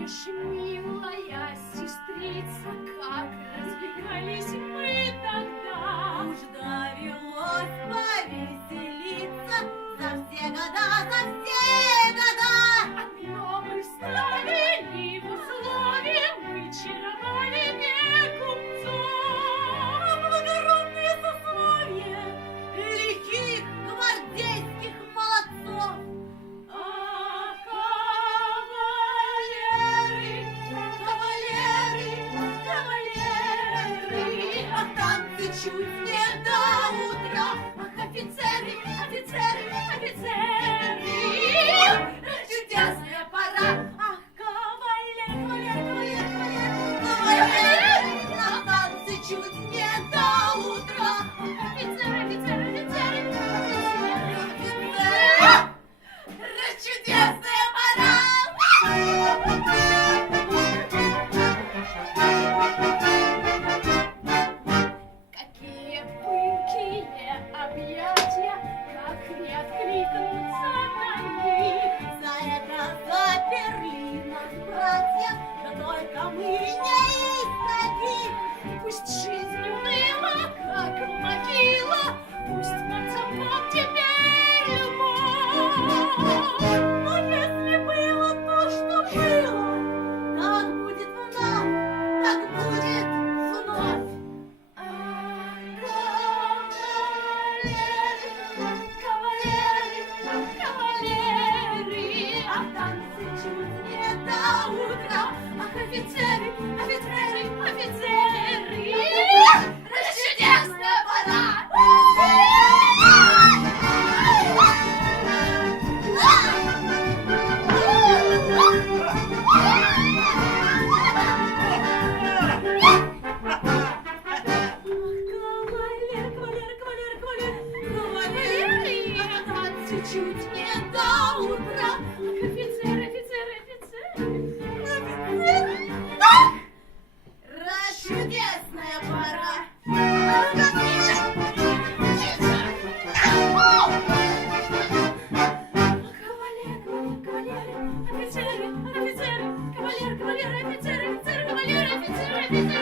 помнишь, милая сестрица, как разбегались мы тогда? Уж довелось повеселиться за все года, за все года. Одно мы ставили в условие, мы чаровали не купцов. А благородные сословия лихих гвардейских молодцов. А кавалеры, А танцы чуть не до утра. Ах, офицеры, офицеры, чудесная пора. Ах, кавалер, на танцы чуть не до утра. офицеры, Чудесная пора. какие пылкие объятия, как не откликнуться на них. За это заперли нас, братья, да только мы не из таких. Пусть жизнь уныла, как могила, пусть под замком теперь любовь. Но если было то, что было, как будет вновь, так будет вновь. Кавалеры, А танцы чуть не до утра. ах, офицеры, Чудесная пора. Танцы чуть не до утра. офицеры. Чудесная пора. Офицеры, кавалеры, офицеры, кавалеры, офицеры, кавалеры, офицеры.